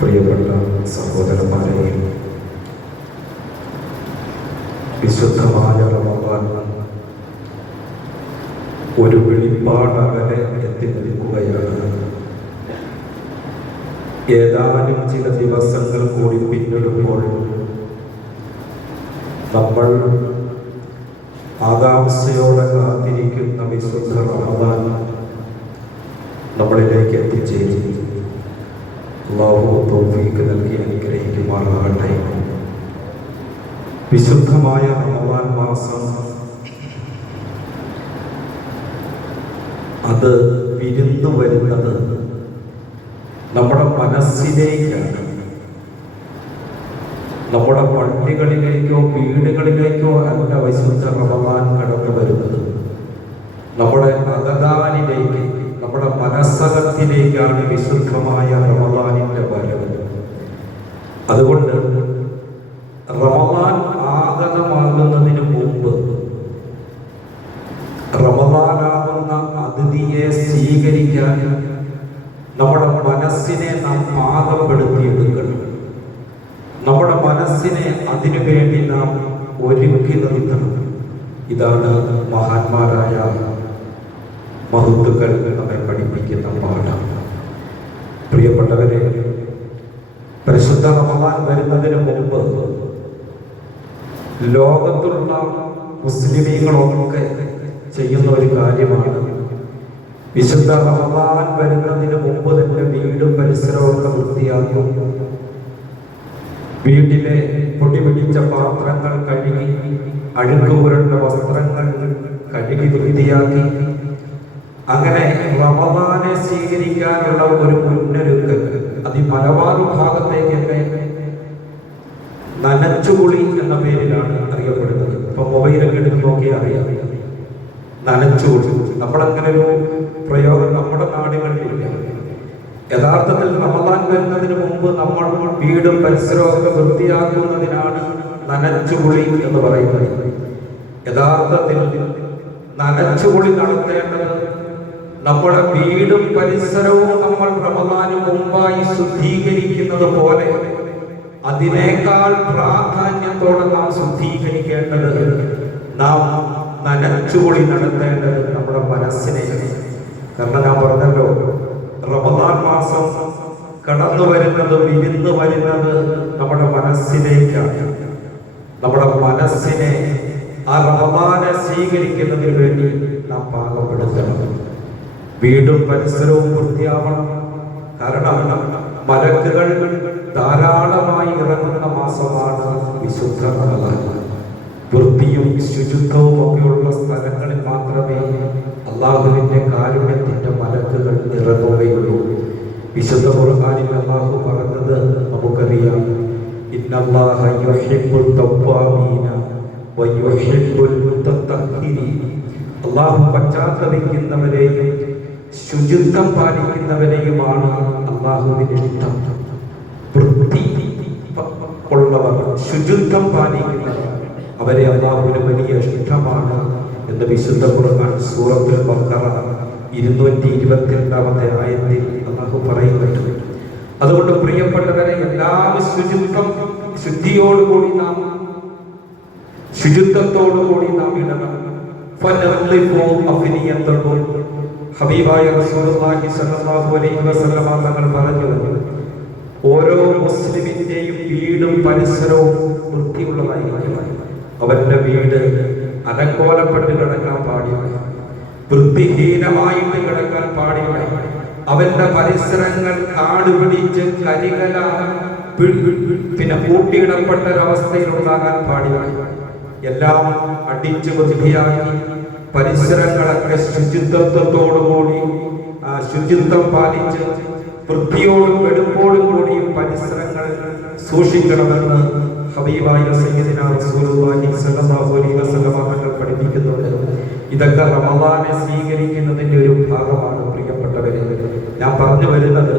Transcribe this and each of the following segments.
പ്രിയപ്പെട്ട സഹോദരന്മാരെ, വിശുദ്ധമായ റമദാൻ ഒരു വെളിപ്പാടകലെ എത്തി നിൽക്കുകയാണ്. ഏതാനും ചില ദിവസങ്ങൾ കൂടി പിന്നിടുമ്പോൾ നമ്മൾ ആകാംക്ഷയോടെ കാത്തിരിക്കുന്ന വിശുദ്ധ റമദാൻ നമ്മളിലേക്ക് എത്തിച്ചേരും. അല്ലാഹു തൗഫീഖ് നൽകി അനുഗ്രഹിക്കുമാറാകട്ടെ. വിശുദ്ധമായ റമദാൻ മാസം അത് വിരുന്നു വരുന്നത് നമ്മുടെ മനസ്സിലേക്കാണ്. നമ്മുടെ പള്ളികളിലേക്കോ വീടുകളിലേക്കോ അല്ല വിശുദ്ധ റമദാൻ കടന്നു വരുന്നത്. നമ്മുടെ അകതാനിലേക്ക്, നമ്മുടെ മനസ്സകത്തിലേക്കാണ് വിശുദ്ധമായ റമദാനിന്റെ വരവ്. അതുകൊണ്ട് റമദാൻ ആഗതമാകുന്നതിന് മുമ്പ് റമദാനാകുന്ന അതിഥിയെ സ്വീകരിക്കാൻ നമ്മുടെ മനസ്സിനെ നാം പാകപ്പെടുത്തിയെടുക്കണം. നമ്മുടെ മനസ്സിനെ അതിനു വേണ്ടി നാം ഒരുക്കി നിർത്തണം. ഇതാണ് മഹാന്മാരായ മഹത്തുക്കൾ നമ്മെ പഠിപ്പിക്കുന്ന പാഠം. പ്രിയപ്പെട്ടവരെ, പരിശുദ്ധ റമദാൻ വരുന്നതിന് മുമ്പ് ലോകത്തുള്ള മുസ്ലിമീങ്ങളൊക്കെ ചെയ്യുന്ന ഒരു കാര്യമാണ്, വിശുദ്ധ റമദാൻ വരുന്നതിന് മുമ്പ് തന്നെ വീടും പരിസരമൊക്കെ വൃത്തിയാക്കും. വീട്ടിലെ പൊടി പിടിച്ച പാത്രങ്ങൾ കഴുകി, അഴുക്ക് പുരണ്ട വസ്ത്രങ്ങൾ കഴുകി വൃത്തിയാക്കി, അങ്ങനെ റമദാനെ സ്വീകരിക്കാനുള്ള ഒരു മുന്നൊരുക്കൽ. അത് ഈ മലബാർ ഭാഗത്തേക്കൊക്കെ നനച്ചുകുളി എന്ന പേരിലാണ് അറിയപ്പെടുന്നത്. ഇപ്പൊ മൊബൈലൊക്കെ എടുത്ത് നോക്കിയാൽ അറിയാം, നനച്ചുകുളി. നമ്മളങ്ങനെ ഒരു പ്രയോഗം നമ്മുടെ നാടുകളിലില്ല. യഥാർത്ഥത്തിൽ റമദാൻ വരുന്നതിന് മുമ്പ് നമ്മൾ വീടും പരിസരമൊക്കെ വൃത്തിയാക്കുന്നതിനാണ് നനച്ചുകുളി എന്ന് പറയുന്നത്. യഥാർത്ഥത്തിൽ നനച്ചുകുളി നടത്തേണ്ടത് നമ്മുടെ വീടും പരിസരവും നമ്മൾ റമദാന് മുമ്പായി ശുദ്ധീകരിക്കുന്നത് പോലെ അതിനേക്കാൾ പ്രാധാന്യത്തോടെ നാം ശുദ്ധീകരിക്കേണ്ടത്, നാം നനച്ചുകുളി നടത്തേണ്ടത് നമ്മുടെ മനസ്സിനെ. കാരണം ഞാൻ പറഞ്ഞല്ലോ, റമദാൻ മാസം കടന്നു വരുന്നത്, വിരുന്ന് വരുന്നത് നമ്മുടെ മനസ്സിലേക്കാണ്. നമ്മുടെ മനസ്സിനെ ആ റമദാനെ സ്വീകരിക്കുന്നതിന് വേണ്ടി നാം പാകപ്പെടുത്തണം. വീടും പരിസരവും വൃത്തിയാവണം. കാരണം മലക്കുകൾ ധാരാളമായി ഇറങ്ങുന്ന മാസമാണ് വിശുദ്ധ റമദാൻ. വൃത്തിയും ശുചിത്വവും ഒക്കെയുള്ള സ്ഥലങ്ങളിൽ മാത്രമേ അള്ളാഹുവിന്റെ കാരുണ്യത്തിന്റെ മലക്കുകൾ ഇറങ്ങുകയുള്ളൂ. വിശുദ്ധ ഖുർആനിൽ അള്ളാഹു പറഞ്ഞത് നമുക്കറിയാം, ഇന്നല്ലാഹ യുഹിബ്ബുൽ തവ്വാബീന വയുഹിബ്ബുൽ മുതത്തഹിരീൻ. അള്ളാഹു പശ്ചാത്തപിക്കുന്നവരെയും ശുചിത്വം പാലിക്കുന്നവരെയുമാണ് അള്ളാഹുവിന് ഇഷ്ടം. വൃത്തി ഉള്ളവർ, ശുചിത്വം പാലിക്കുന്നവർ, അവരെ അള്ളാഹുവിന് വലിയ ഇഷ്ടമാണ് എന്ന് വിശുദ്ധ ഖുർആൻ സൂറത്തുൽ ബഖറ 222-ാമത്തെ ആയത്തിൽ അള്ളാഹു പറയുന്നുണ്ട്. അതുകൊണ്ട് പ്രിയപ്പെട്ടവരെ, എല്ലാ ശുദ്ധിയോടുകൂടി നാം, ശുചിത്വത്തോടുകൂടി നാം ഇടണം. ഹബീബായ റസൂലുള്ളാഹി സ്വല്ലല്ലാഹു അലൈഹി വസല്ലമ തങ്ങൾ പറഞ്ഞു, ഓരോ മുസ്ലിമിന്റെയും വീടും പരിസരവും വൃത്തിയുള്ളതായിരിക്കണം. അവന്റെ വീട് അലങ്കോലപ്പെട്ട് കിടക്കാൻ പാടില്ല, വൃത്തിഹീനമായിട്ട് കിടക്കാൻ പാടില്ല. അവന്റെ പരിസരങ്ങൾ കാടുപിടിച്ച് കരികല പിന്നെ കൂട്ടിയിടപ്പെട്ട ഒരവസ്ഥയിൽ ഉണ്ടാകാൻ പാടില്ല. എല്ലാം അടിച്ച് വൃത്തിയാക്കി പരിസരങ്ങളൊക്കെ ശുചിത്വത്തോടുകൂടി, ശുചിത്വം പാലിച്ച് വൃത്തിയോടും വെടുപ്പോടും കൂടിയും പരിസരങ്ങൾ സൂക്ഷിക്കണമെന്ന് ഹബീബായ സയ്യിദുനാ റസൂലുള്ളാഹി സ്വല്ലല്ലാഹു അലൈഹി വസല്ലം തങ്ങൾ പഠിപ്പിക്കുന്നുണ്ട്. ഇതൊക്കെ റമദാനെ സ്വീകരിക്കുന്നതിന്റെ ഒരു ഭാഗമാണ്. പ്രിയപ്പെട്ടവരെ, ഞാൻ പറഞ്ഞു വരുന്നത്,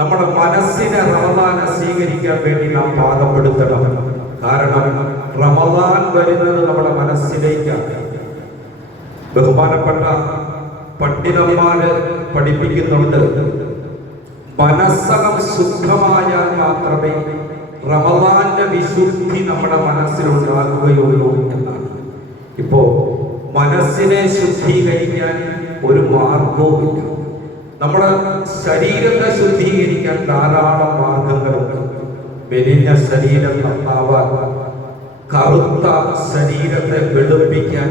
നമ്മുടെ മനസ്സിനെ റമദാനെ സ്വീകരിക്കാൻ വേണ്ടി നാം പാകപ്പെടുത്തണം. കാരണം റമദാൻ വരുന്നത് നമ്മുടെ മനസ്സിലേക്കാണ്. ബഹുമാനപ്പെട്ട പണ്ഡിതന്മാര് പഠിപ്പിക്കുന്നുണ്ട്, മനസ്സകം ശുദ്ധമായാൽ മാത്രമേ റമദാന്റെ വിശുദ്ധി നമ്മുടെ മനസ്സിലുണ്ടാകുകയുള്ളൂ എന്നാണ്. ഇപ്പോ മനസ്സിനെ ശുദ്ധീകരിക്കാൻ ഒരു മാർഗവുമില്ല. നമ്മുടെ ശരീരത്തെ ശുദ്ധീകരിക്കാൻ ധാരാളം മാർഗങ്ങളുണ്ട്. മെലിഞ്ഞ ശരീരം നന്നാവാൻ, കറുത്ത ശരീരത്തെ വെളുപ്പിക്കാൻ,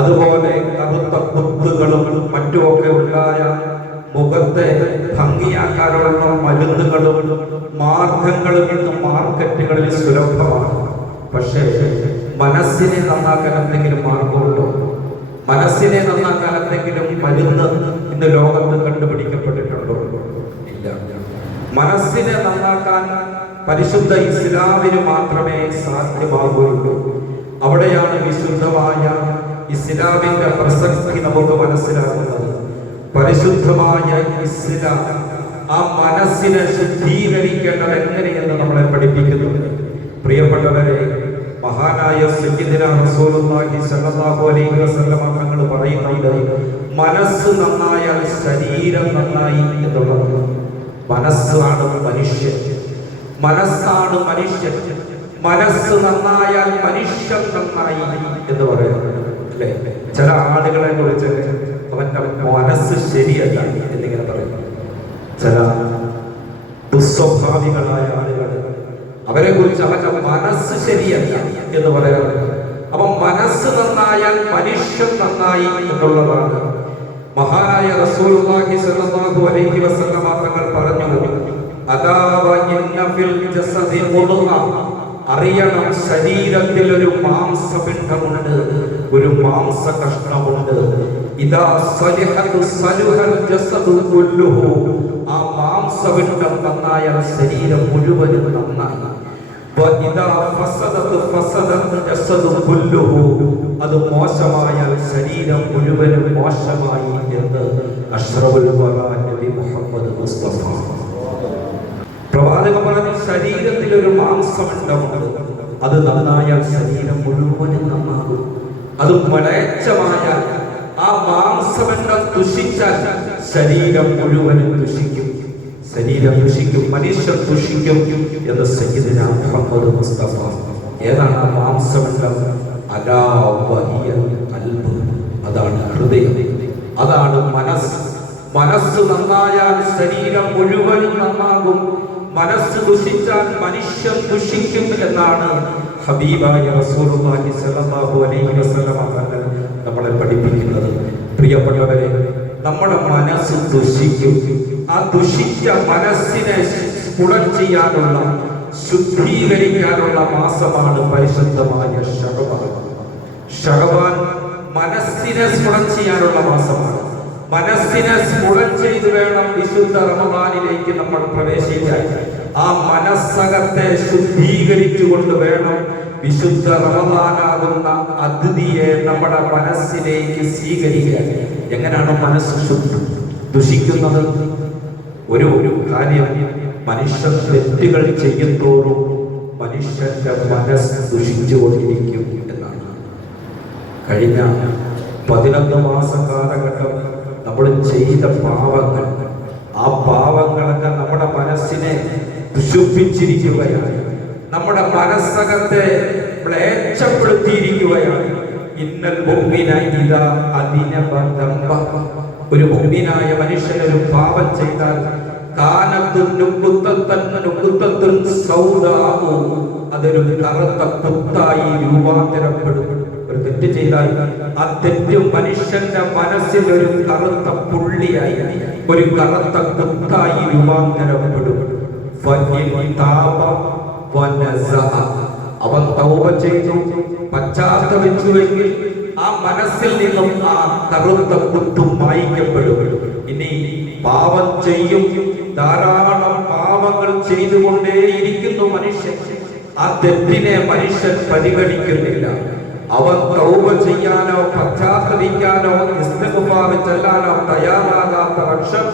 അതുപോലെ കറുത്ത കുത്തുകളും മറ്റുമൊക്കെ ഉണ്ടായ മുഖത്തെ ഭംഗിയാക്കാനുള്ള മരുന്നുകളും മാർഗങ്ങളും ഇന്ന് മാർക്കറ്റുകളിൽ സുലഭമാണ്. പക്ഷേ മനസ്സിനെ നന്നാക്കാൻ എന്തെങ്കിലും മാർഗമുണ്ടോ? മനസ്സിനെ നന്നാക്കാൻ എന്തെങ്കിലും മരുന്ന് ഇന്ന് ലോകത്ത് കണ്ടുപിടിക്കപ്പെട്ടിട്ടുണ്ടോ? ഇല്ല. മനസ്സിനെ നന്നാക്കാൻ പരിശുദ്ധ ഇസ്ലാമിന് മാത്രമേ സാധ്യമാകുകയുള്ളൂ. അവിടെയാണ് വിശുദ്ധമായ ഇസ്ലാമിന്റെ പ്രസക്തി നമുക്ക് മനസ്സിലാക്കുന്നത്. പരിശുദ്ധമായ ഇസ്ലാം ആ മനസ്സിനെ ശുദ്ധീകരിക്കേണ്ടത് എങ്ങനെയെന്ന് നമ്മളെ പഠിപ്പിക്കുന്നുണ്ട്. പ്രിയപ്പെട്ടവരെ, മഹാനായ സയ്യിദുനാ റസൂലുള്ളാഹി സ്വല്ലല്ലാഹു അലൈഹി വസല്ലം തങ്ങൾ പറയുന്നുണ്ട്, മനസ്സ് നന്നായാൽ ശരീരം നന്നായി എന്നുള്ളത്. മനസ്സാണ് മനുഷ്യൻ, മനസ്സാണ് മനുഷ്യൻ. മനസ്സ് നന്നായാൽ മനുഷ്യൻ നന്നായി എന്ന് പറയുന്നത് അല്ലേ? ചില ആളുകളെ കുറിച്ച് അവന്റെ മനസ്സ് ശരിയല്ല എന്നിങ്ങനെ പറയുന്നു. ചില ദുസ്വഭാവികളായ ആളുകൾ, അവരെ കുറിച്ച് അവന്റെ മനസ്സ് ശരിയല്ല എന്ന് പറയാറുണ്ട്. അപ്പൊ മനസ്സ് നന്നായാൽ മനുഷ്യൻ നന്നായി എന്നുള്ളതാണ്. മഹാനായ റസൂലുള്ളാഹി സ്വല്ലല്ലാഹു അലൈഹി വസല്ലം തങ്ങൾ പറഞ്ഞു, അദാവ ഇന്ന ഫിൽ ജസദി മുദ്ഗ, അറിയണം ശരീരത്തിൽ ഒരു മാംസപിണ്ഡമുണ്ട്, ഒരു മാംസ കഷ്ണമുണ്ട്. ഇദാ സലിഹതു സലുഹൽ ജസദു കുല്ലുഹു, ആ മാംസപിണ്ഡം നന്നായാൽ ശരീരം മുഴുവനും നന്നായി. വഇദാ ഫസദതു ഫസദൽ ജസദു കുല്ലുഹു, അത് മോശമായാൽ ശരീരം മുഴുവനും മോശമായി എന്ന് അഷ്റഫുൽ വറാ നബി മുഹമ്മദ് മുസ്തഫ പ്രവാചകൻ പറഞ്ഞു, ശരീരത്തിൽ ഒരു മാംസമുണ്ട്, അത് നന്നായാൽ ശരീരം മുഴുവനും നന്നാകും. അത് മ്ലേച്ഛമായാൽ, ആ മാംസമെണ്ണം ദുഷിച്ചാൽ ശരീരം മുഴുവനും ദുഷിക്കും. ശരീരം ദുഷിക്കും, മനുഷ്യൻ ദുഷിക്കും എന്ന് സയ്യിദുനാ മുഹമ്മദ് മുസ്തഫ. ഏതാണ് ആ മാംസമെണ്ണം? അലാ വഹിയൽ ഖൽബ്, അതാണ് ഹൃദയം, അതാണ് മനസ്സ്. മനസ്സ് നന്നായാൽ ശരീരം മുഴുവനും നന്നാകും. മനസ്സ് ദുഷിച്ചാൽ മനുഷ്യൻ ദുഷിക്കും എന്നാണ് ഹബീബായ റസൂലുള്ളാഹി സ്വല്ലല്ലാഹു അലൈഹി വസല്ലം നമ്മളെ പഠിപ്പിക്കുന്നത്. പ്രിയപ്പെട്ടവരെ, നമ്മുടെ മനസ്സ് ദുഷിക്കും. ആ ദുഷിച്ച മനസ്സിനെ സ്ഫുടം ചെയ്യാനുള്ള, ശുദ്ധീകരിക്കാനുള്ള മാസമാണ് പരിശുദ്ധമായ ശഅബാൻ. ശഅബാൻ മനസ്സിനെ സ്ഫുടം ചെയ്യാനുള്ള മാസമാണ്. മനസ്സിനെ സ്ഫുടം ചെയ്ത് വേണം വിശുദ്ധ റമദാനിലേക്ക് നമ്മൾ പ്രവേശിക്കാൻ. ആ മനസ്സകത്തെ ശുദ്ധീകരിച്ചുകൊണ്ട് വേണം വിശുദ്ധ റമദാനാകുന്ന അതിഥിയെ നമ്മുടെ മനസ്സിലേക്ക് സ്വീകരിക്കാൻ. എങ്ങനെയാണ് മനസ്സ് ദുഷിക്കുന്നത്? ഒരു കാര്യം, മനുഷ്യൻ തെറ്റുകൾ ചെയ്യുന്തോറും മനുഷ്യന്റെ മനസ്സ് ദുഷിച്ചുകൊണ്ടിരിക്കും എന്നാണ്. കഴിഞ്ഞ 11 മാസ കാലഘട്ടം നമ്മൾ ചെയ്ത പാവങ്ങൾ, ആ പാവങ്ങളൊക്കെ നമ്മുടെ മനസ്സിനെ ദുഷിപ്പിച്ചിരിക്കുകയാണ്, നമ്മുടെ മനസ്സകത്തെ മ്ലേച്ഛപ്പെടുത്തിയിരിക്കുകയാണ്. ഇന്നൽ മുഅ്മിന ഇദാ അദിനബ ദംബ, ഒരു മുഅ്മിനായ മനുഷ്യൻ ഒരു പാപം ചെയ്താൽ അതൊരു കറുത്ത കുത്തായി രൂപാന്തരപ്പെടും. ഒരു തെറ്റ് ചെയ്താൽ ആ തെറ്റ് മനുഷ്യന്റെ മനസ്സിൽ ഒരു കറുത്ത പുള്ളിയായി, ഒരു കറുത്ത കുത്തായി രൂപാന്തരപ്പെടും. അവൻ തൗബ ചെയ്തു, പശ്ചാത്തപിച്ചുവെങ്കിൽ ആ മനസ്സിൽ നിന്നും ആ കറുത്ത കുത്തും മായ്ക്കപ്പെടും. ഇനി പാപം ചെയ്യും, ധാരാളം പാപങ്ങൾ ചെയ്തുകൊണ്ടേയിരിക്കുന്നു മനുഷ്യൻ. ആ തെറ്റിനെ മനുഷ്യൻ പരിഗണിക്കുന്നില്ല. അവൻ തൗബ ചെയ്യാനോ പശ്ചാത്തപിക്കാനോ ഇസ്തിഗ്ഫാർ ചൊല്ലാനോ തയ്യാറാകാത്ത പക്ഷം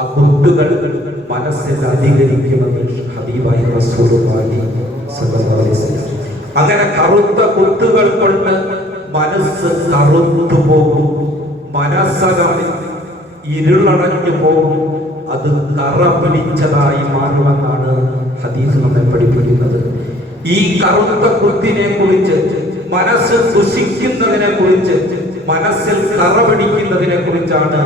ആ കുത്തുകൾ മനസ്സിൽ അധികരിക്കുമെന്ന് ഹബീബായ റസൂലുള്ളാഹി സ്വല്ലല്ലാഹു അലൈഹി വസല്ലം. അങ്ങനെ കറുത്ത കുത്തുകൾ കൊണ്ട് മനസ്സ് കറുത്തു പോകും, മനസ്സകം ഇരുളടഞ്ഞു പോകും, അത് കറ പിടിച്ചതായി മാറുമെന്നാണ് ഹദീസ് നമ്മെ പഠിപ്പിക്കുന്നത്. ഈ കറുത്ത കുത്തിനെ കുറിച്ച്, മനസ്സ് ദുഷിക്കുന്നതിനെ കുറിച്ച്, മനസ്സിൽ കറ പിടിക്കുന്നതിനെ കുറിച്ചാണ്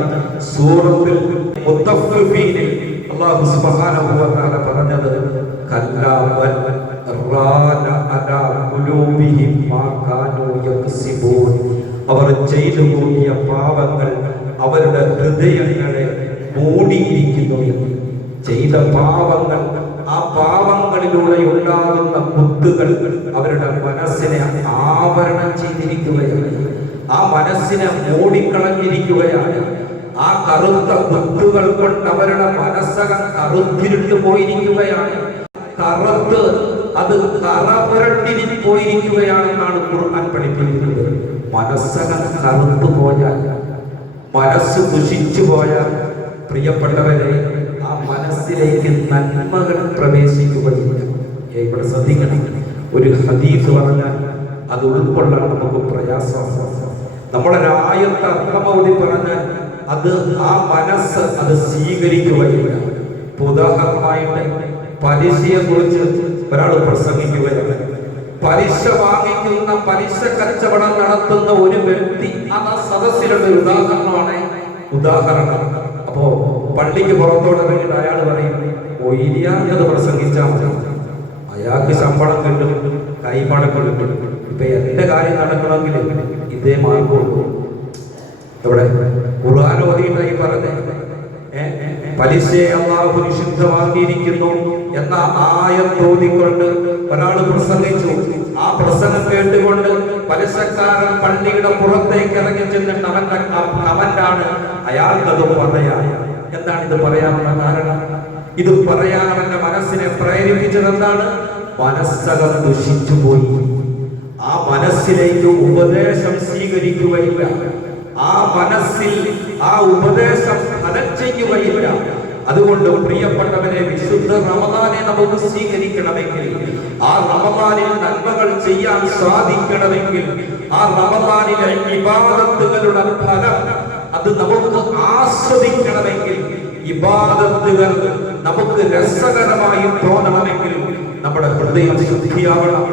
സൂറത്തുൽ മുത്തഫ്ഫിഫീനിൽ അല്ലാഹു സുബ്ഹാനഹു വ തആല പറഞ്ഞത്. കല്ലാ ബൽ റാന അലാ ഖുലൂബിഹിം മാ കാനൂ യക്സിബൂൻ. അവർ ചെയ്തു കൂട്ടിയ പാപങ്ങൾ അവരുടെ ഹൃദയങ്ങളെ മൂടിയിരിക്കുന്നു എന്ന്. ചെയ്ത പാപങ്ങൾ, ആ പാപങ്ങളിലൂടെ ഉണ്ടാകുന്ന കുത്തുകൾ അവരുടെ മനസ്സിനെ ആവരണം ചെയ്തിരിക്കുകയാണ്, ആ മനസ്സിനെ മൂടിക്കളഞ്ഞിരിക്കുകയാണ്. ആ കറുത്ത കുത്തുകൾ കൊണ്ട് അവരുടെ മനസ്സകം കറുത്തിരുട്ട് പോയിരിക്കുകയാണ്, കറുത്ത് അത് കറ പുരട്ടി പോയിരിക്കുകയാണെന്നാണ് ഖുർആൻ പഠിപ്പിക്കുന്നത്. മനസ്സകം കറുത്തു പോയാൽ, മനസ്സ് ദുഷിച്ചു പോയാൽ, പ്രിയപ്പെട്ടവരെ, ആ മനസ്സിലേക്ക് നന്മകൾ പ്രവേശിക്കുകയില്ല. ഇവിടെ ശ്രദ്ധിക്കണം, ഒരു ഹദീസ് പറഞ്ഞാൽ അത് ഉൾക്കൊള്ളാൻ നമുക്ക് പ്രയാസമാണ്. നമ്മളൊരായത്തെ അർത്ഥമൗതി പറഞ്ഞാൽ അത് ആ മനസ്സ് അത് സ്വീകരിക്കുകയില്ല. ഉദാഹരണമായിട്ട് പലിശയെ കുറിച്ച് ഒരാൾ പ്രസംഗിക്കുകയാണ്. പലിശ വാങ്ങിക്കുന്ന, പലിശ കച്ചവടം നടത്തുന്ന ഒരു വ്യക്തി ആ സദസ്സിലുള്ള ഉദാഹരണം. അപ്പോ പള്ളിക്ക് പുറത്തോട്ട് ഇറങ്ങിയിട്ട് അയാൾ പറയും, ഒയിലിയാത് പ്രസംഗിച്ചാൽ മതി, അയാൾക്ക് ശമ്പളം കിട്ടും, കൈമടക്കം കിട്ടും. ഇപ്പൊ എന്റെ കാര്യം നടക്കണമെങ്കിൽ ഇതേ മാർഗമുള്ളൂ. ഇവിടെ ഖുർആൻ ഓതിയിട്ടായി പറഞ്ഞേ, പലിശയെ അല്ലാഹു നിഷിദ്ധമാക്കിയിരിക്കുന്നു എന്ന ആയത്ത് ഓതിക്കൊണ്ട് ഒരാൾ പ്രസംഗിച്ചു. ആ പ്രസംഗം കേട്ടുകൊണ്ട് പലിശക്കാരൻ പള്ളിയുടെ പുറത്തേക്ക് ഇറങ്ങി ചെന്നിട്ട് അവന്റെ കമന്റാണ് അയാൾക്കത് പറയാൻ. എന്താണ് ഇത് പറയാനുള്ള കാരണം? ഇത് പറയാൻ അവന്റെ മനസ്സിനെ പ്രേരിപ്പിച്ചത് എന്താണ്? മനസ്സകം ദുഷിച്ചു പോയി. ആ മനസ്സിലേക്ക് ഉപദേശം സ്വീകരിക്കുകയില്ല, ആ മനസ്സിൽ ആ ഉപദേശം ഫലം ചെയ്യുകയില്ല. അതുകൊണ്ട് പ്രിയപ്പെട്ടവരെ, വിശുദ്ധ റമദാനെ നമുക്ക് സ്വീകരിക്കണമെങ്കിൽ, ആ റമദാനിൽ നന്മകൾ ചെയ്യാൻ സാധിക്കണമെങ്കിൽ, ആ റമദാനിലെ ഇബാദത്തുകളുടെ ഫലം അത് നമുക്ക് ആസ്വദിക്കണമെങ്കിൽ, ഇബാദത്തുകൾ നമുക്ക് രസകരമായി തോന്നണമെങ്കിൽ നമ്മുടെ ഹൃദയം ശുദ്ധിയാകണം,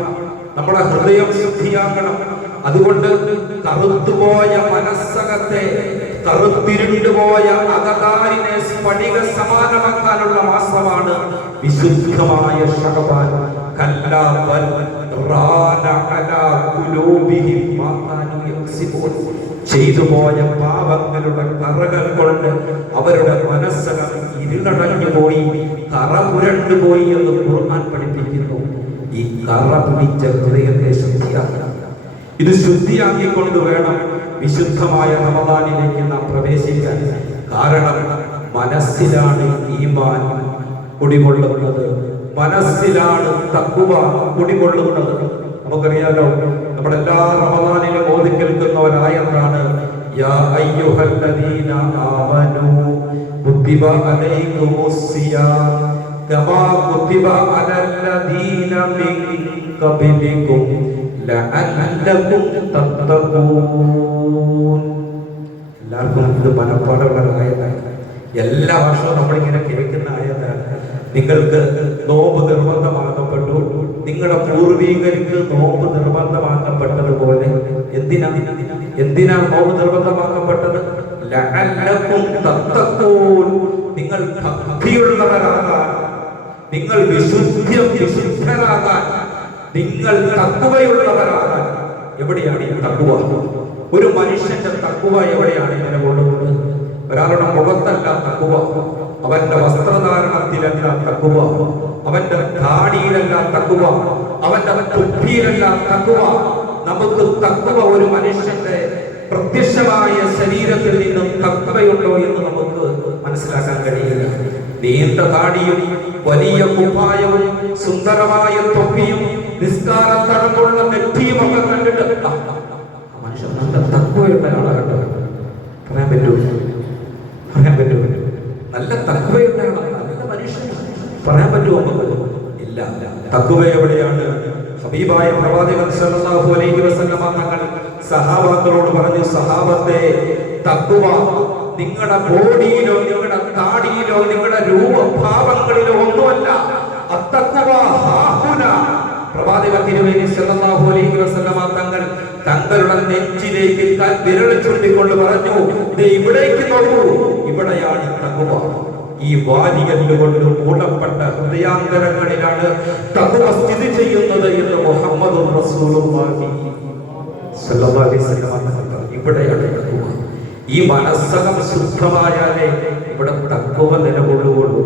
നമ്മുടെ ഹൃദയം ശുദ്ധിയാകണം. അതുകൊണ്ട് കറുത്തുപോയ മനസ്സകത്തെ, കറുത്തിരുണ്ടുപോയ അകതാരിനെ സ്ഫടിക സമാനമാക്കാനുള്ള മാസമാണ് വിശുദ്ധമായ ശഅബാൻ. കല്ലാ ബൽ റാന അലാ ഖുലൂബിഹിം മാ കാനൂ യക്സിബൂൻ. ചെയ്തുപോയ പാപങ്ങളുടെ കറകൾ കൊണ്ട് അവരുടെ മനസ്സകം ഇരുളടഞ്ഞു പോയി, കറ പുരണ്ടുപോയി എന്ന് ഖുർആൻ പഠിപ്പിക്കുന്നു. ഈ കറ പിടിച്ച ഹൃദയത്തെ ശുദ്ധിയാക്കണം. ഇത് ശുദ്ധിയാക്കിക്കൊണ്ട് വേണം വിശുദ്ധമായ റമദാനിലേക്ക് നാം പ്രവേശിക്കാൻ. കാരണം മനസ്സിലാണ് ഈമാൻ കുടികൊള്ളുന്നത്, മനസ്സിലാണ് തഖ്വ കുടികൊള്ളുന്നത്. നമുക്കറിയാലോ, നമ്മളെല്ലാ റമദാനിലും ഓതി കേൾക്കുന്ന ഒരായത്താണ്, യാ അയ്യുഹല്ലദീന ആമനൂ കുതിബ അലൈക്കുമുസ്സിയാം കമാ കുതിബ അലല്ലദീന മിൻ ഖബ്ലികും ലഅല്ലകും തത്തഖൂൻ. എല്ലാവർക്കും ഇത് മനപ്പാടമുള്ള ആയതാണ്. എല്ലാ വർഷവും നമ്മളിങ്ങനെ കേൾക്കുന്ന ആയതാണ്. നിങ്ങൾക്ക് നോമ്പ് നിർബന്ധമാക്കപ്പെട്ടു, നിങ്ങളുടെ പൂർവീകർക്ക് നോമ്പ് നിർബന്ധമാക്കപ്പെട്ടതുപോലെ. എന്തിനാണ് നോമ്പ് നിർബന്ധമാക്കപ്പെട്ടത്? ലഅല്ലകും തത്തഖൂൻ. നിങ്ങൾ ഭക്തിയുള്ളവരാകാൻ, നിങ്ങൾ വിശുദ്ധരാകാൻ, നിങ്ങൾ തഖ്വയുള്ളവരാകാൻ. എവിടെയാണ് ഈ തഖ്വ? ഒരു മനുഷ്യന്റെ തഖ്വ എവിടെയാണ് നിലകൊള്ളുന്നത്? ഒരാളുടെ മുഖത്തല്ല തഖ്വ, അവന്റെ വസ്ത്രധാരണത്തിലല്ല തഖ്വ, അവന്റെ ധാടിയിലല്ല തഖ്വ, അവന്റെ ബുദ്ധിയിലല്ല തഖ്വ. നമുക്ക് തഖ്വ ഒരു മനുഷ്യന്റെ പ്രത്യക്ഷമായ ശരീരത്തിൽ നിന്നും തഖ്വയുണ്ടോ എന്ന് നമുക്ക് മനസ്സിലാക്കാൻ കഴിയില്ല. നീണ്ട താടിയും വലിയ കുപ്പായവും സുന്ദരമായ തൊപ്പിയും നിസ്കാരം തടമുള്ള നെറ്റിയും ഒക്കെ കണ്ടിട്ട് മനുഷ്യൻ നല്ല തഖ്വയുള്ള ആളാകട്ടെ പറയാൻ പറ്റൂ? പറയാൻ പറ്റൂ? നല്ല തഖ്വയുള്ള ആളാണ്, നല്ല മനുഷ്യൻ പറയാൻ പറ്റുമോ നമുക്ക്? ഇല്ല. തഖ്വ എവിടെയാണ്? ഹബീബായ പ്രവാചകൻ സല്ലല്ലാഹു അലൈഹി വസല്ലം തങ്ങൾ സഹാബാക്കളോട് പറഞ്ഞു, സഹാബത്തെ തഖ്വ നിങ്ങളുടെ ബോഡിയിലോ നിങ്ങളുടെ താടിയിലോ നിങ്ങളുടെ രൂപഭാവങ്ങളിലോ ഒന്നുമല്ല. അത്തഖ്വ ഹാഹുന. പ്രവാചകൻ തിരുമേനി സല്ലല്ലാഹു അലൈഹി വസല്ലമ തങ്ങൾ തങ്ങളുടെ നെഞ്ചിലേക്ക് വിരൽ ചൂണ്ടിക്കൊണ്ട് പറഞ്ഞു, ഇവിടേക്ക് നോക്കൂ, ഇവിടെയാണ് തഖ്വ. ഈ വാരിയല്ലുകൊണ്ട് മൂടപ്പെട്ട ഹൃദയാന്തരങ്ങളിലാണ് തഖ്വ സ്ഥിതി ചെയ്യുന്നത് എന്ന് മുഹമ്മദ് റസൂലുള്ളാഹി സ്വല്ലല്ലാഹു അലൈഹി വസല്ലമ തങ്ങൾ. ഇവിടെയാണ് തഖ്വ. ഈ മനസ്സകം ശുദ്ധമായാലേ ഇവിടെ തഖ്വ നിലകൊള്ളുകയുള്ളൂ,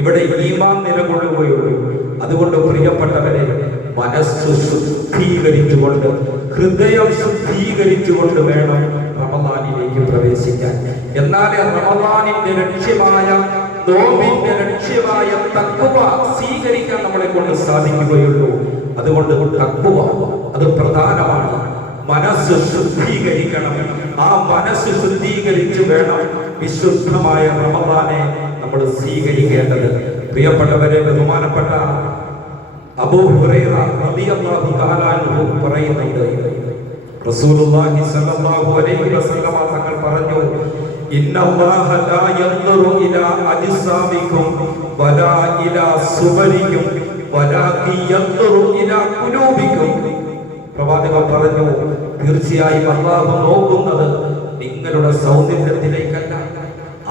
ഇവിടെ ഈമാൻ നിലകൊള്ളുകയുള്ളൂ. അതുകൊണ്ട് പ്രിയപ്പെട്ടവരെ, മനസ്സ് ശുദ്ധീകരിച്ചുകൊണ്ട്, ഹൃദയം ശുദ്ധീകരിച്ചുകൊണ്ട് വേണം റമദാനിലേക്ക് പ്രവേശിക്കാൻ. എന്നാലേ റമദാനിന്റെ ലക്ഷ്യമായ, നോമ്പിന്റെ ലക്ഷ്യമായ തഖ്വ സ്വീകരിക്കാൻ നമ്മളെ കൊണ്ട് സാധിക്കുകയുള്ളൂ. അതുകൊണ്ട് തഖ്വ അത് പ്രധാനമാണ്. മനസ്സ് ശുദ്ധീകരിക്കണം. ആ മനസ്സ് ശുദ്ധീകരിച്ചു വേണം വിശുദ്ധമായ റമദാനെ നമ്മൾ സ്വീകരിക്കേണ്ടത്. പ്രിയപ്പെട്ടവരെ, ബഹുമാനപ്പെട്ട അബൂ ഹുറൈറ റളിയല്ലാഹു തആല അൻഹു പറയുന്നുണ്ട്, റസൂലുള്ളാഹി സ്വല്ലല്ലാഹു അലൈഹി വസല്ലമ തങ്ങൾ പറഞ്ഞു, ഇന്നല്ലാഹ ലാ യൻദുറു ഇലാ അജ്സാമികും വലാ ഇലാ സുവരികും വലാകി യൻദുറു ഇലാ ഖുലൂബികും. പ്രവാചകൻ പറഞ്ഞു, തീർച്ചയായും അല്ലാഹു നോക്കുന്നത് നിങ്ങളുടെ സൗന്ദര്യത്തിലേക്കല്ല,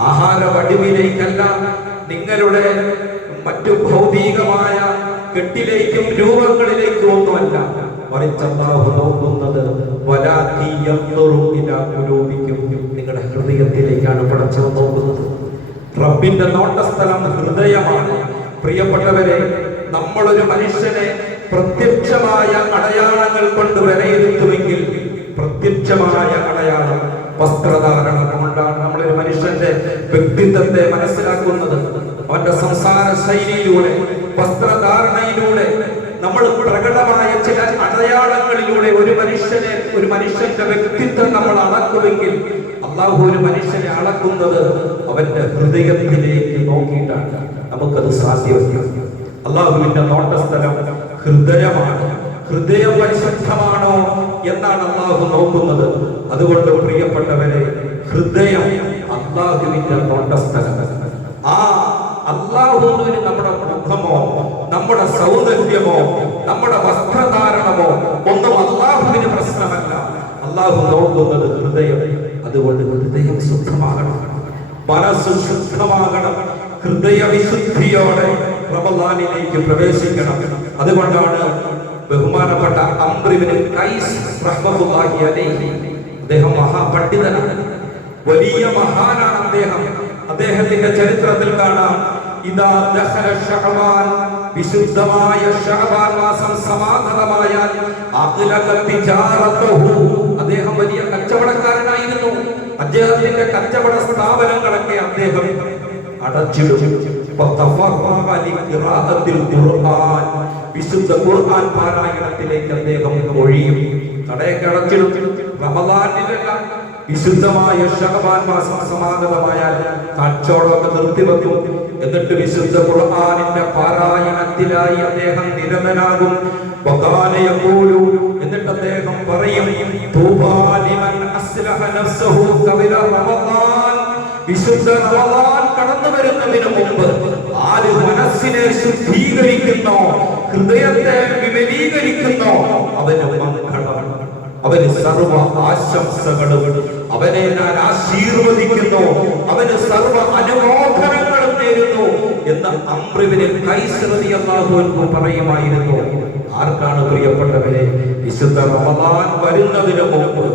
ആഹാര വടിവിലേക്കല്ല, നിങ്ങളുടെ മറ്റു ഭൗതികമായ കെട്ടിലേക്കും രൂപങ്ങളിലേക്കും ഒന്നുമല്ല. മറിച്ച് അല്ലാഹു നോക്കുന്നത് വലാകി യൻദുറു ഇലാ ഖുലൂബികും, നിങ്ങളുടെ ഹൃദയത്തിലേക്കാണ് പടച്ചവൻ നോക്കുന്നത്. റബ്ബിന്റെ നോട്ടസ്ഥലം ഹൃദയമാണ്. പ്രിയപ്പെട്ടവരെ, നമ്മളൊരു മനുഷ്യനെ പ്രത്യക്ഷമായ അടയാളങ്ങൾ കൊണ്ട് വിലയിരുത്തുമെങ്കിൽ പ്രത്യക്ഷമായ അടയാളം വസ്ത്രധാരണം കൊണ്ടാണ് നമ്മളൊരു മനുഷ്യന്റെ വ്യക്തിത്വത്തെ മനസ്സിലാക്കുന്നത്. അവന്റെ സംസാര ശൈലിയിലൂടെ, വസ്ത്രധാരണയിലൂടെ, നമ്മൾ പ്രകടമായ ചില അടയാളങ്ങളിലൂടെ ഒരു മനുഷ്യന്റെ വ്യക്തിത്വം നമ്മൾ അളക്കുമെങ്കിൽ അല്ലാഹു ഒരു മനുഷ്യനെ അളക്കുന്നത് അവന്റെ ഹൃദയത്തിലേക്ക് നോക്കിയിട്ടാണ്. നമുക്കത് സാധ്യമല്ല. അല്ലാഹുവിന്റെ നോട്ടസ്ഥലം ഹൃദയമാണ്. ഹൃദയം പരിശുദ്ധമാണോ എന്നാണ് അല്ലാഹു നോക്കുന്നത്. അതുകൊണ്ട് പ്രിയപ്പെട്ടവരെ, ഹൃദയം അല്ലാഹുവിന്റെ നോട്ടസ്ഥലം. ആ അല്ലാഹുവിന് നമ്മുടെ മുഖമോ, നമ്മുടെ സൗന്ദര്യമോ, നമ്മുടെ വസ്ത്രധാരണമോ ഒന്നും അല്ലാഹുവിന് പ്രശ്നമല്ല. അല്ലാഹു നോക്കുന്നത് ഹൃദയം. അതുകൊണ്ട് ഹൃദയം ശുദ്ധമാകണം, മനസ്സ് ശുദ്ധമാകണം. ഹൃദയ വിശുദ്ധിയോടെ റമദാനിലേക്ക് പ്രവേശിക്കണം. അതുകൊണ്ടാണ് ബഹുമാനപ്പെട്ട അംർ ഇബ്നു ഖൈസ് റഹ്മത്തുള്ളാഹി അലൈഹി, അദ്ദേഹം മഹാപണ്ഡിതനാണ്, വലിയ മഹാനാണ് അദ്ദേഹം. അദ്ദേഹത്തിന്റെ ചരിത്രത്തിൽ കാണാം, ഇദാ ദഖല ശഅബാൻ, വിശുദ്ധമായ ശഅബാൻ മാസം സമാഗതമായാൽ അഖ്ലഖ തിജാറതുഹു, അദ്ദേഹം വലിയ കച്ചവടക്കാരനായിരുന്നു. അദ്ദേഹത്തിന്റെ കച്ചവട സ്ഥാപനങ്ങളൊക്കെ അദ്ദേഹം അടച്ചിടും. വിശുദ്ധ ഖുർആൻ പാരായണത്തിലേക്ക് അദ്ദേഹം ഒഴിയും, കടയൊക്കെ അടച്ചിടും. റമദാനിലല്ല, വിശുദ്ധമായ ശഅബാൻ മാസം സമാഗതമായാൽ കച്ചവടമൊക്കെ നിർത്തിവെക്കും. എന്നിട്ട് വിശുദ്ധ ഖുർആനിന്റെ പാരായണത്തിലായി അദ്ദേഹം നിരതനാകും. എന്നിട്ട് അദ്ദേഹം പറയും, വിശുദ്ധ റമദാൻ കടന്നു വരുന്നതിന് മുമ്പ് ആര് മനസ്സിനെ ശുദ്ധീകരിക്കുന്നോ, ഹൃദയത്തെ വിമലീകരിക്കുന്നോ, അവന് മംഗളം, അവന് സർവ ആശംസകളും, അവനെ ഞാൻ ആശീർവദിക്കുന്നു, അവന് സർവ അനുമോദനങ്ങളും നേരുന്നു എന്ന് അംർ ഇബ്നു ഖൈസ് റളിയല്ലാഹു അൻഹു പറയുമായിരുന്നു. ആർക്കാണ് പ്രിയപ്പെട്ടവരെ? വിശുദ്ധ റമദാൻ വരുന്നതിന് മുമ്പ്,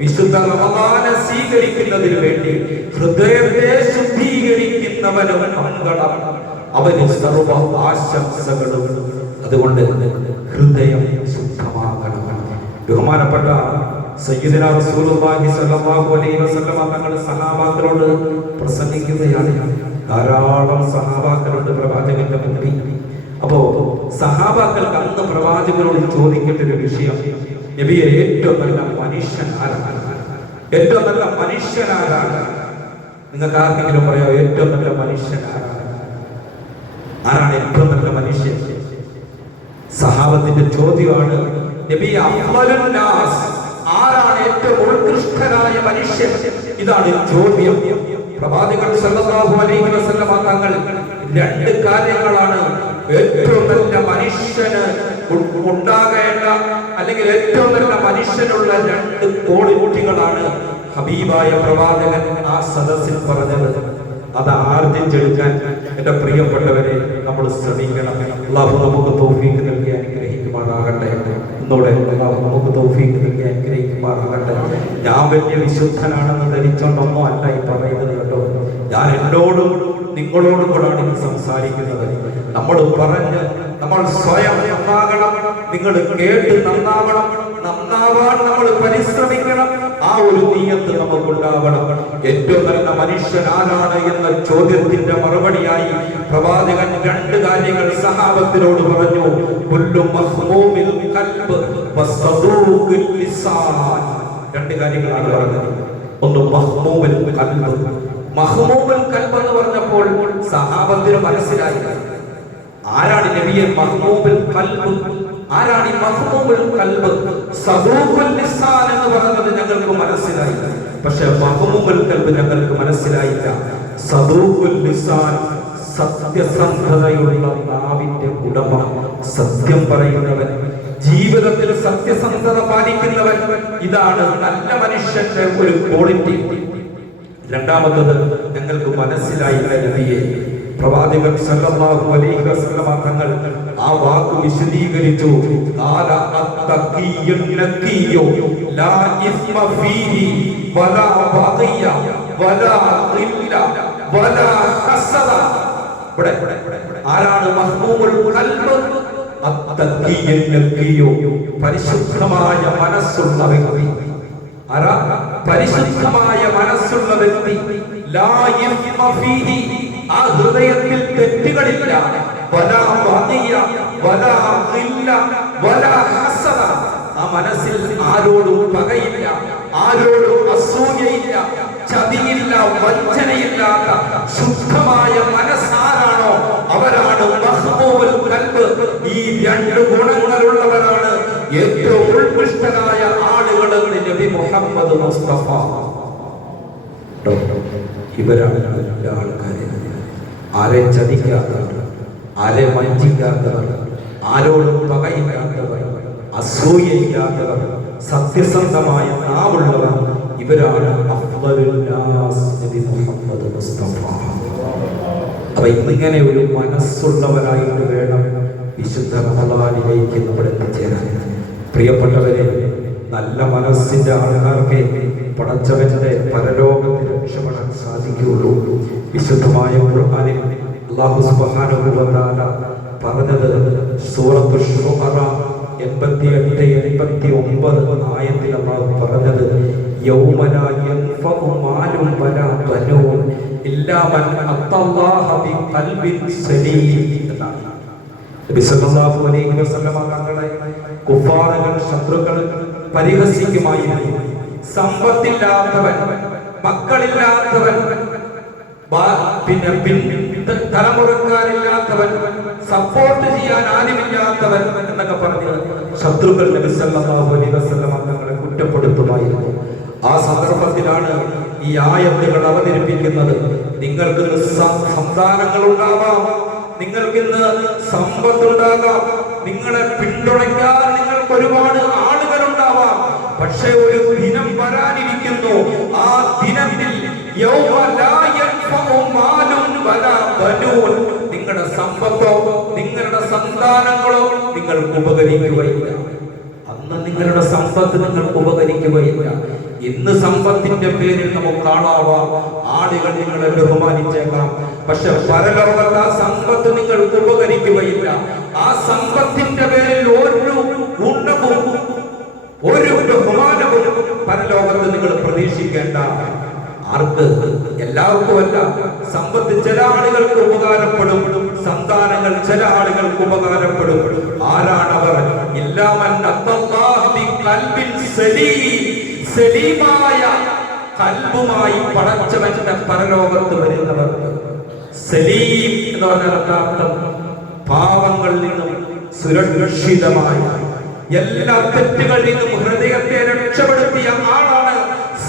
വിശുദ്ധ റമദാനെ സ്വീകരിക്കുന്നതിന് വേണ്ടി ഹൃദയത്തെ ശുദ്ധീകരിക്കുന്നവനും മംഗളം, അവന് സർവ ആശംസകളും. അതുകൊണ്ട് ഹൃദയം ശുദ്ധമാകണം. ബഹുമാനപ്പെട്ട സയ്യിദുനാ റസൂലുള്ളാഹി സ്വല്ലല്ലാഹു അലൈഹി വസല്ലം തങ്ങൾ സഹാബാക്കളോട് പ്രസംഗിക്കുകയാണ്. ധാരാളം സഹാബാക്കളുണ്ട് പ്രവാചകന്റെ മുമ്പിൽ. അപ്പോ സഹാബാക്കൾക്ക് അന്ന് പ്രവാചകനോട് ചോദിക്കേണ്ട ഒരു വിഷയം, നബിയെ, ഏറ്റവും നല്ല മനുഷ്യൻ ആരാണ്? ഏറ്റവും നല്ല മനുഷ്യൻ ആരാണ്? നിങ്ങൾക്ക് ആർക്കെങ്കിലും പറയാമോ ഏറ്റവും നല്ല മനുഷ്യൻ ആരാണ്? ആരാണ് ഏറ്റവും നല്ല മനുഷ്യൻ? സഹാബത്തിന്റെ ചോദ്യമാണ്, നബി, അഫ്ളലുൻ നാസ്, ആരാണ് ഏറ്റവും ഉത്കൃഷ്ടനായ മനുഷ്യൻ? ഇതാണ് ചോദ്യം. പ്രവാചകൻ സല്ലല്ലാഹു അലൈഹി വസല്ലം തങ്ങൾ രണ്ട് കാര്യങ്ങളാണ് ഏറ്റവും നല്ല മനുഷ്യന് ഉണ്ടാകേണ്ട, അല്ലെങ്കിൽ ഏറ്റവും നല്ല മനുഷ്യനുള്ള രണ്ട് ക്വാളിറ്റികളാണ് ഹബീബായ പ്രവാചകൻ ആ സദസ്സിൽ പറഞ്ഞത്. അത് ആർജിച്ചെടുക്കാൻ എന്റെ പ്രിയപ്പെട്ടവരെ നമ്മൾ ശ്രമിക്കണം. അല്ലാഹു നമുക്ക് തൗഫീഖ് നൽകി അനുഗ്രഹിക്കുമാറാകട്ടെ. ഇന്നോടെ അല്ലാഹു നമുക്ക് തൗഫീഖ് നൽകി അനുഗ്രഹിക്കുമാറാകട്ടെ. ഞാൻ വലിയ വിശുദ്ധനാണെന്ന് ധരിച്ചോണ്ടൊന്നും അല്ല ഈ പറയുന്നത് കേട്ടോ. ഞാൻ എന്നോടും നിങ്ങളോടും കൂടാണ് ഇത് സംസാരിക്കുന്നത്. നമ്മൾ പറഞ്ഞ് നമ്മൾ സ്വയം നന്നാകണം, നിങ്ങൾ കേട്ട് നന്നാവണം, നന്നാവാൻ നമ്മൾ പരിശ്രമിക്കണം. ആ ഒരു നിയ്യത്ത് നമുക്കുണ്ടാവണം. ഏറ്റവും നല്ല മനുഷ്യൻ ആരാണ് എന്ന ചോദ്യത്തിന്റെ മറുപടിയായി പ്രവാചകൻ രണ്ട് കാര്യങ്ങൾ സഹാബത്തിനോട് പറഞ്ഞു. കുല്ലു മഖ്മൂമിൽ ഖൽബ് വസ്സദൂഖിൽ ലിസാൻ. രണ്ട് കാര്യങ്ങളാണ് പറഞ്ഞത്. ഒന്ന് മഖ്മൂമുൽ ഖൽബ്. മഖ്മൂമുൽ ഖൽബ് എന്ന് പറഞ്ഞപ്പോൾ സഹാബത്തിന് മനസ്സിലായി ആരാണ് നബിയെ മഖ്മൂമുൽ ഖൽബ്, ആരാണ് ഈ മഖ്മൂമുൽ ഖൽബ്? സദൂഖുൽ ലിസാൻ എന്ന് പറഞ്ഞത് ഞങ്ങൾക്ക് മനസ്സിലായി, പക്ഷെ മഖ്മൂമുൽ ഖൽബ് ഞങ്ങൾക്ക് മനസ്സിലായില്ല. സദൂഖുൽ ലിസാൻ, സത്യസന്ധതയുള്ള നാവിന്റെ ഉടമ, സത്യം പറയുന്നവൻ, ജീവിതത്തിൽ സത്യസന്ധത പാലിക്കുന്നവൻ. ഇതാണ് നല്ല മനുഷ്യന്റെ ഒരു ക്വാളിറ്റി. രണ്ടാമത്തത് ഞങ്ങൾക്ക് മനസ്സിലായില്ല നബിയെ. പ്രവാചകൻ സല്ലല്ലാഹു അലൈഹി വസല്ലം തങ്ങൾ ആ വാക്ക് വിശദീകരിച്ചു. ഖാല അത്തഖിയ്യുൻ നഖിയ്യു ലാ ഇസ്മ ഫീഹി വലാ ബഖിയ വലാ ഖില്ല വലാ ഹസദ. ആരാണ് മഖ്മൂമുൽ ഖൽബ്? അത്തഖിയ്യുൻ നഖിയ്യു, പരിശുദ്ധമായ മനസ്സുള്ള വ്യക്തി. ആരാ? പരിശുദ്ധമായ മനസ്സുള്ള വ്യക്തി. ലാ ഇസ്മ ഫീഹി, ആ ഹൃദയത്തിൽ തെറ്റുകളില്ല. വലാ ബഖിയ വലാ ഖില്ല വലാ ഹസദ, ആ മനസ്സിൽ ആരോടും പകയില്ല, ആരോടും അസൂയയില്ല, ചതിയില്ല, വഞ്ചനയില്ലാത്ത ശുദ്ധമായ മനസ്സാരാണോ അവരാണ് മഖ്മൂമുൽ ഖൽബ്. ഈ രണ്ട് ഗുണങ്ങളുള്ളവരാണ് ഏറ്റവും ഉത്കൃഷ്ടനായ ആളുകൾ. നബി മുഹമ്മദ് മുസ്തഫ. ഇവരാണ് നല്ല ആൾക്കാർ. ആരെ ചതിക്കാത്തവർ, ആരെ വഞ്ചിക്കാത്തവർ, ആരോടും പകയില്ലാത്തവർ, അസൂയയില്ലാത്തവർ, സത്യസന്ധമായ നാവുള്ളവർ. ഇവരാണ് അഫ്ളലുൻ നാസ് നബി മുഹമ്മദ് മുസ്തഫ. അപ്പൊ ഇന്നിങ്ങനെ ഒരു മനസ്സുള്ളവരായിട്ട് വേണം വിശുദ്ധ റമളാനിലേക്ക് നമ്മൾ എത്തിച്ചേരാൻ. പ്രിയപ്പെട്ടവരെ, നല്ല മനസ്സിന്റെ ആൾക്കാർക്ക് പടച്ചവന്റെ പരലോകത്തിൽ രക്ഷപ്പെടാൻ സാധിക്കുകയുള്ളൂ. വിശുദ്ധമായ ഖുർആനിൽ അല്ലാഹു സുബ്ഹാനഹു വ തആല പറഞ്ഞത് സൂറത്തുൽ ശുഅറ 88-89 ആയത്തിൽ അല്ലാഹു പറഞ്ഞത് യൗമ ലാ യൻഫഉ മാലും വലാ ബനൂൻ ഇല്ലാ മൻ അത്തല്ലാഹ ബിഖൽബിൻ സലീം എന്നാണ്. നബി സല്ലല്ലാഹു അലൈഹി വസല്ലം തങ്ങളെ കുഫാറുകൾ, ശത്രുക്കൾ പരിഹസിക്കുമായിരുന്നു. സമ്പത്തില്ലാത്തവൻ, മക്കളില്ലാത്തവൻ, പിന്നെ തലമുറക്കാരില്ലാത്തവൻ, സപ്പോർട്ട് ചെയ്യാൻ ആരുമില്ലാത്തവൻ എന്നൊക്കെ പറഞ്ഞ് ശത്രുക്കൾ നബി സല്ലല്ലാഹു അലൈഹി വസല്ലം തങ്ങളെ കുറ്റപ്പെടുത്തുമായിരുന്നു. ആ സന്ദർഭത്തിലാണ് ഈ ആയത്തുകൾ അവതരിപ്പിക്കുന്നത്. നിങ്ങൾക്ക് സന്താനങ്ങൾ ഉണ്ടാവാം, നിങ്ങൾക്കിന്ന് സമ്പത്തുണ്ടാകാം, നിങ്ങളെ പിന്തുണയ്ക്കാൻ നിങ്ങൾക്ക് ഒരുപാട് ആളുകൾ ഉണ്ടാവാം. പക്ഷെ ഒരു ദിനം വരാനിരിക്കുന്നു. ആ ദിനത്തിൽ നിങ്ങളുടെ സമ്പത്തോ നിങ്ങളുടെ സന്താനങ്ങളോ നിങ്ങൾക്ക് ഉപകരിക്കുകയില്ല. അന്ന് നിങ്ങളുടെ സമ്പത്ത് നിങ്ങൾക്ക് ഉപകരിക്കുകയില്ല. ഇന്ന് സമ്പത്തിന്റെ പേരിൽ നമുക്ക് കാണാവാം, ആളുകൾ നിങ്ങളെ ബഹുമാനിച്ചേക്കാം. പക്ഷെ പരലോകത്ത് ആ സമ്പത്ത് നിങ്ങൾക്ക് ഉപകരിക്കുകയില്ല. ആ സമ്പത്തിന്റെ പേരിൽ ഒരു ഗുണവും ഒരു ബഹുമാനവും പരലോകത്ത് നിങ്ങൾ പ്രതീക്ഷിക്കേണ്ട. ആർക്ക്? എല്ലാവർക്കും അല്ല. സമ്പത്ത് ചില ആളുകൾക്ക് ഉപകാരപ്പെടും, സന്താനങ്ങൾ ചില ആളുകൾക്ക് ഉപകാരപ്പെടും. ആരാണവർ? സലീമായ കൽബുമായി പടച്ചവന്റെ പരലോകത്ത് വരുന്നവർ. സലീം എന്ന് പറഞ്ഞ അർത്ഥം പാവങ്ങളിൽ നിന്നും സുരക്ഷിതമായ, എല്ലാ തെറ്റുകളിൽ നിന്നും ഹൃദയത്തെ രക്ഷപ്പെടുത്തിയ ആളാണ്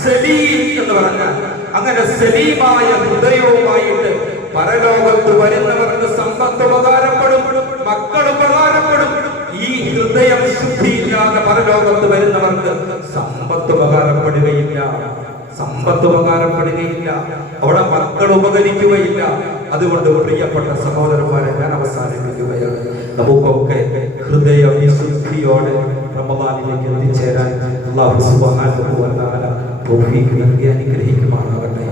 സലീം എന്ന് പറഞ്ഞാൽ. അങ്ങനെ സലീമായ ഹൃദയവുമായിട്ട് പരലോകത്ത് വരുന്നവർക്ക് സമ്പത്ത് ഉപകാരപ്പെടും, മക്കൾ ഉപകാരപ്പെടും. ഈ ഹൃദയം ശുദ്ധിയില്ലാതെ പരലോകത്ത് വരുന്നവർക്ക് സമ്പത്ത് ഉപകാരപ്പെടുകയില്ല, അവിടെ മക്കൾ ഉപകരിക്കുകയില്ല. അതുകൊണ്ട് പ്രിയപ്പെട്ട സഹോദരന്മാരെ, ഞാൻ അവസാനിപ്പിക്കുകയാണ്. നമുക്കൊക്കെ ഹൃദയ വിശുദ്ധിയോടെ റമദാനിലേക്ക് എത്തിച്ചേരാൻ അല്ലാഹു സുബ്ഹാനഹു വ തആല തൗഫീഖ് നൽകി അനുഗ്രഹിക്കുമാറാകട്ടെ.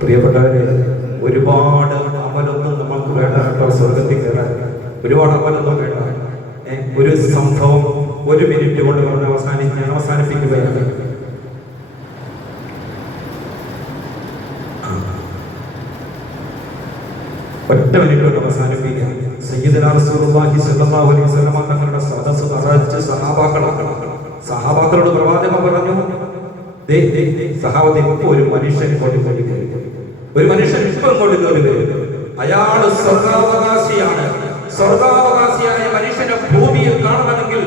പ്രിയപ്പെട്ടവരെ, ഒരുപാട് അമലൊന്നും നമുക്ക് വേണ്ട കേട്ടോ. സ്വർഗത്തിൽ കയറാൻ ഒരുപാട് അമലൊന്നും വേണ്ട. ഒരു സംഭവം 1 മിനിറ്റ് കൊണ്ട് പറഞ്ഞ് അവസാനിപ്പിക്കുകയാണ്. ഒറ്റ മിനിറ്റ് കൊണ്ട് അവസാനിപ്പിക്കുക. സയ്യിദുനാ റസൂലുള്ളാഹി സ്വല്ലല്ലാഹു അലൈഹി വസല്ലം തങ്ങളുടെ സദസ്സ് നിറച്ച് സഹാബാക്കളോട് പ്രവാചകൻ പറഞ്ഞു, സഹാബത്തെ ഇപ്പൊ ഒരു മനുഷ്യൻ ഇങ്ങോട്ട് കയറി വരും, ഒരു മനുഷ്യൻ ഇപ്പൊ ഇങ്ങോട്ട് കയറി വരും. അയാള് സ്വർഗാവകാശിയാണ്. സ്വർഗാവകാശിയായ മനുഷ്യനെ ഭൂമിയിൽ കാണണമെങ്കിൽ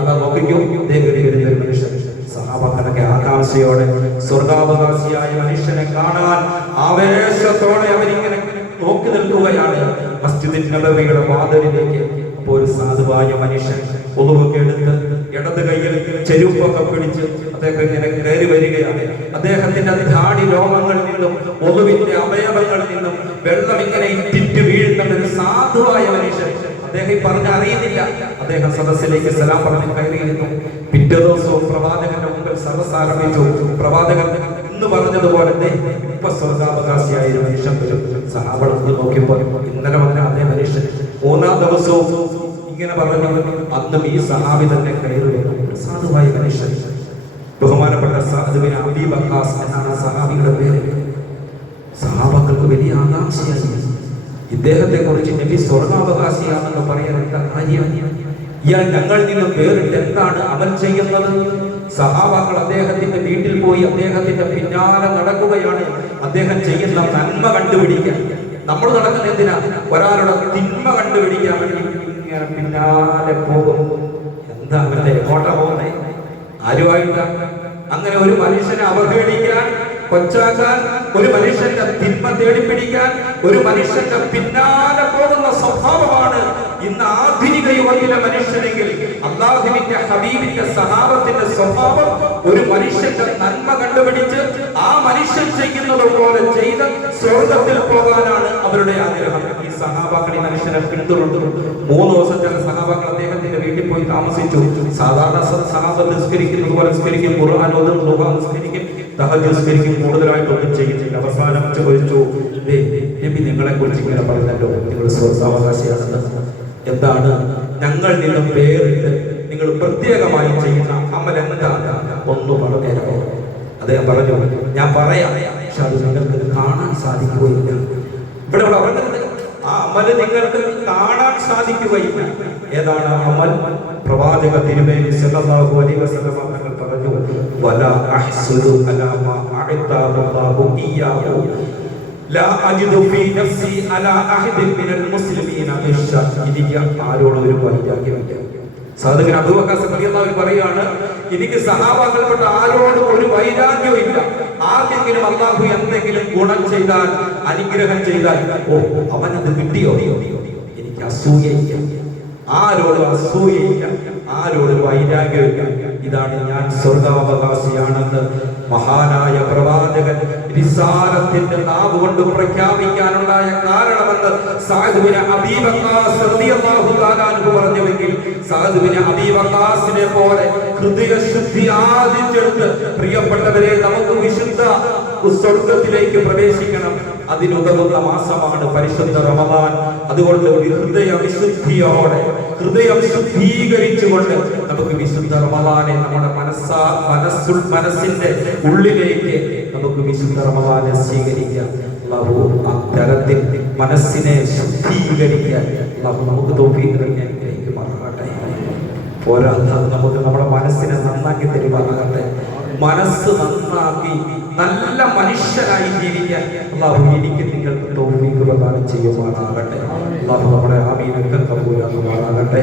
അതാ നോക്കിക്കോ, കയറി വരുന്ന ഒരു മനുഷ്യൻ. സഹാബാക്കളൊക്കെ ആകാംക്ഷയോടെ സ്വർഗാവകാശിയായ മനുഷ്യനെ കാണാൻ ആവേശത്തോടെ അവരിങ്ങനെ നോക്കി നിൽക്കുകയാണ് മസ്ജിദ് നബവിയുടെ വാതിലിലേക്ക്. അപ്പോൾ ഒരു സാധുവായ മനുഷ്യൻ ഒന്നുമൊക്കെ എടുത്ത് ഇടത് കയ്യിൽ ചെരുപ്പൊക്കെ പിടിച്ച് അദ്ദേഹം ഇങ്ങനെ കയറി വരികയാണ്. അദ്ദേഹത്തിന്റെ ധാടി രോമങ്ങളിൽ നിന്നും ഒന്നുവിന്റെ അവയവങ്ങളിൽ നിന്നും വെള്ളം ഇങ്ങനെ ഇറ്റിറ്റ് വീഴുന്ന ഒരു സാധുവായ മനുഷ്യൻ. അദ്ദേഹം പറഞ്ഞ അറിയുന്നില്ല. അദ്ദേഹം സദസ്സിലേക്ക് സലാം പറഞ്ഞ് കയറിയിരുന്നു. പിറ്റേ ദിവസവും പ്രവാചകന്റെ മുമ്പിൽ സദസ്സ് ആരംഭിച്ചു. പ്രവാചകൻ ഇന്ന് പറഞ്ഞതുപോലെ ഇപ്പൊ സ്വർഗാവകാശിയായ ഒരു മനുഷ്യൻ വരും. സഹാബത്ത് നോക്കിയപ്പോൾ ഇന്നലെ വന്ന അതേ മനുഷ്യൻ 3-ാം ദിവസവും ഇങ്ങനെ പറഞ്ഞു. അന്നും ഈ സഹാബി തന്നെ കയറി വന്നു. സാധുവായ മനുഷ്യൻ, ബഹുമാനപ്പെട്ട സഅദ് ബിൻ അബീ വഖാസ് എന്നാണ് സഹാബിയുടെ പേര്. സഹാബക്കൾക്ക് വലിയ ആകാംക്ഷയായി ഇദ്ദേഹത്തെ കുറിച്ച്. നബി സ്വർഗാവകാശിയാണെന്ന് പറയാൻ എന്താ കാര്യം? ഇയാൾ ഞങ്ങളിൽ നിന്നും വേറിട്ട് എന്താണ് അമൽ ചെയ്യുന്നത്? സഹാബാക്കൾ അദ്ദേഹത്തിന്റെ വീട്ടിൽ പോയി അദ്ദേഹത്തിന്റെ പിന്നാലെ നടക്കുകയാണ്. അദ്ദേഹം ചെയ്യുന്ന നന്മ കണ്ടുപിടിക്കാൻ. നമ്മൾ നടക്കുന്ന എന്തിനാ? ഒരാളുടെ തിന്മ കണ്ടുപിടിക്കാൻ വേണ്ടി ഇങ്ങനെ പിന്നാലെ പോകും. എന്താ അവരുടെ എങ്ങോട്ടാ പോകുന്നേ? ആരുമായിട്ടാ? അങ്ങനെ ഒരു മനുഷ്യനെ അവഹേളിക്കാൻ, കൊച്ചാക്കാൻ, ഒരു മനുഷ്യന്റെ തിന്മ തേടിപ്പിടിക്കാൻ, ഒരു മനുഷ്യന്റെ പിന്നാലെ പോകുന്ന സ്വഭാവമാണ് ഇന്ന് ആധുനിക യുഗത്തിലെ മനുഷ്യനെങ്കിൽ അല്ലാഹുവിന്റെ ഹബീബിന്റെ സഹാബത്തിന്റെ സ്വഭാവം ഒരു മനുഷ്യന്റെ നന്മ കണ്ടുപിടിച്ച് ആ മനുഷ്യൻ ചെയ്യുന്നത് പോലെ ചെയ്ത് സ്വർഗത്തിൽ പോകാനാണ് അവരുടെ ആഗ്രഹം. ഈ സഹാബാക്കൾ ഈ മനുഷ്യനെ പിന്തുടർന്നു. 3 ദിവസം ചില സഹാബാക്കൾ അദ്ദേഹത്തിന്റെ വീട്ടിൽ പോയി താമസിച്ചു. സാധാരണ സഹാബത്ത് നിസ്കരിക്കുന്നത് പോലെ നിസ്കരിക്കും, ഖുർആൻ ഓതും, ദുആ നിസ്കരിക്കും, തഹജ്ജുദ് നിസ്കരിക്കും, കൂടുതലായിട്ടൊന്നും ചെയ്യുന്നില്ല. അവസാനം ചോദിച്ചു, നബി നിങ്ങളെ കുറിച്ച് ഇങ്ങനെ പറഞ്ഞല്ലോ, നിങ്ങൾ സ്വർഗാവകാശിയാണെന്ന്. എന്താണ് ഞങ്ങൾ നിന്നും വേറിട്ട് നിങ്ങൾ പ്രത്യേകമായി ചെയ്യുന്ന അമൽ എന്താണ്? ഒന്ന് പറഞ്ഞുതരാമോ? അദ്ദേഹം പറഞ്ഞു, ഞാൻ പറയാം, പക്ഷെ അത് നിങ്ങൾക്ക് കാണാൻ സാധിക്കുകയില്ല. ഇവിടെ പറഞ്ഞത് ആ അമല് നിങ്ങൾക്ക് കാണാൻ സാധിക്കുകയില്ല. ഏതാണ് അമൽ? പ്രവാചക തിരുമേനി സല്ലല്ലാഹു അലൈഹി വസല്ലം തങ്ങൾ പറഞ്ഞു, വലാ അഹ്സുദു അലാ മാ അഅതാഹു അല്ലാഹു ഇയ്യാഹു ലാ അജിദു ഫീ നഫ്സി അലാ അഹദിൻ മിനൽ മുസ്ലിമീന ഇഷ്ഷ. എനിക്ക് ആരോടും ഒരു വൈരാഗ്യമില്ല. സഅദ് ബിൻ അബൂ വഖാസ് റളിയല്ലാഹു അൻഹു പറയാണ്, എനിക്ക് സഹാബാക്കൾപ്പെട്ട ആരോടും ഒരു വൈരാഗ്യവും ഇല്ല. ആർക്കെങ്കിലും അല്ലാഹു എന്തെങ്കിലും ഗുണം ചെയ്താൽ, അനുഗ്രഹം ചെയ്താൽ, ഓ അവനത് കിട്ടിയോ, എനിക്ക് അസൂയയില്ല. ആരോടും അസൂയയില്ല, ആരോടും വൈരാഗ്യമില്ല. ഇതാണ് ഞാൻ സ്വർഗാവകാശിയാണെന്ന് മഹാനായ പ്രവാചകൻ റിസാലത്തിന്റെ നാവ് കൊണ്ട് പ്രഖ്യാപിക്കാനുണ്ടായ കാരണമെന്ന് സഅദ് ബിൻ അബീ വഖാസ് റളിയല്ലാഹു തആല അൻഹു പറഞ്ഞുവെങ്കിൽ, സഅദ് ബിൻ അബീ വഖാസിനെ പോലെ ഹൃദയശുദ്ധി ആർജിച്ചെടുത്ത് പ്രിയപ്പെട്ടവരെ നമുക്ക് വിശുദ്ധ സ്വർഗത്തിലേക്ക് പ്രവേശിക്കണം. അതിനുതകുന്ന മാസമാണ് പരിശുദ്ധ റമദാൻ. അതുകൊണ്ട് ഹൃദയ വിശുദ്ധിയോടെ, ഹൃദയം ശുദ്ധീകരിച്ചുകൊണ്ട് നമുക്ക് വിശുദ്ധ റമദാനെ നമ്മുടെ മനസ്സിന്റെ ഉള്ളിലേക്ക് നമുക്ക് വിശുദ്ധ റമദാനെ സ്വീകരിക്കാം. അല്ലാഹു അത്തരത്തിൽ മനസ്സിനെ ശുദ്ധീകരിക്കാൻ അല്ലാഹു നമുക്ക് തൗഫീഖ് നൽകി അനുഗ്രഹിക്കുമാറാകട്ടെ. പോരാതെ നമുക്ക് നമ്മുടെ മനസ്സിനെ നന്നാക്കി തരുമാറാകട്ടെ. മനസ്സ് നന്നാക്കി നല്ല മനുഷ്യരായി ജീവിക്കാൻ അല്ലാഹു എനിക്ക് നിങ്ങൾക്ക് തൗഫീഖ് പ്രദാനം ചെയ്യുമാറാകട്ടെ. അല്ലാഹു നമ്മുടെ ആമീനൊക്കെ കബൂലാക്കുമാറാകട്ടെ.